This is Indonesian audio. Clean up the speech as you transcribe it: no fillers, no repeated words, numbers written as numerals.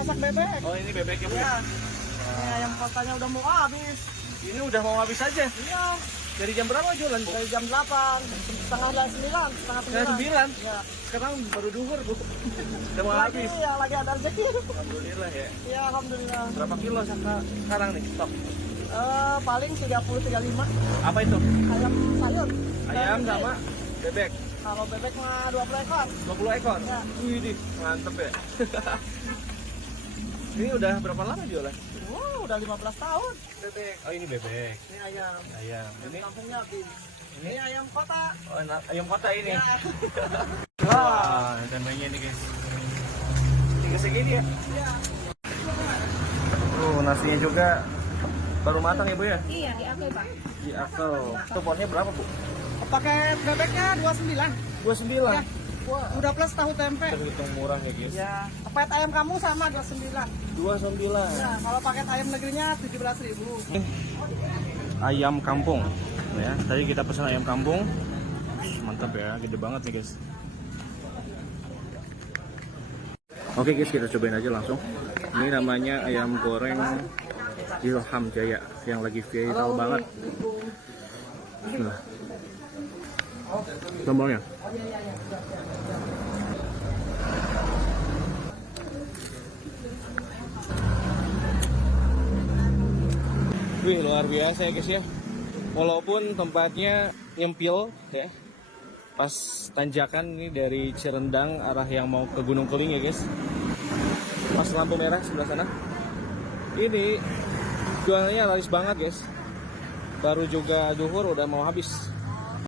masak bebek. Oh, ini bebeknya Bu. Ya. Ini ayam kotanya udah mau habis. Ini udah mau habis aja. Iya. Dari jam berapa jualan, Bu? Dari jam 8, setengah 9, setengah 9. 9. Ya. Sekarang baru duhur, Bu. Udah mau Lagi, habis. ya, lagi ada rezeki. Alhamdulillah ya. Iya, alhamdulillah. Berapa kilo sekarang nih stok? Paling 30-35 Apa itu? ayam sayur. Ayam Dan sama bebek. kalau bebek mah 20 ekor. 20 ekor? Ya. Wih, mantep ya. Ini udah berapa lama jualan? Udah 15 tahun. Bebek. Oh, ini bebek. Ini ayam. Ayam. Ini Kampungnya habis. Ini ayam kota. oh, ayam kota ini. Ya. Wah, temanya ini guys. Tinggal segini ya. Iya. Nasinya juga baru matang ya Bu ya? Iya, di aku Pak. Di akal. Itu pornya berapa Bu? Pakai bebeknya 29. 29. Ya. Udah plus tahu tempe. Terhitung murah ya guys. Ya, paket ayam kamu sama 29. 29. Ya, kalau paket ayam negerinya 17.000. Ayam kampung. Ya, tadi kita pesan ayam kampung. Mantap ya, gede banget nih guys. Oke guys, kita cobain aja langsung. Ini namanya ayam goreng Ilham Jaya yang lagi viral banget. Nah, sambalnya. Wih, luar biasa ya guys ya. Walaupun tempatnya nyempil ya. Pas tanjakan ini dari Cirendang arah yang mau ke Gunung Keling ya guys. Pas lampu merah sebelah sana. Ini jualannya laris banget guys. Baru juga duhur udah mau habis.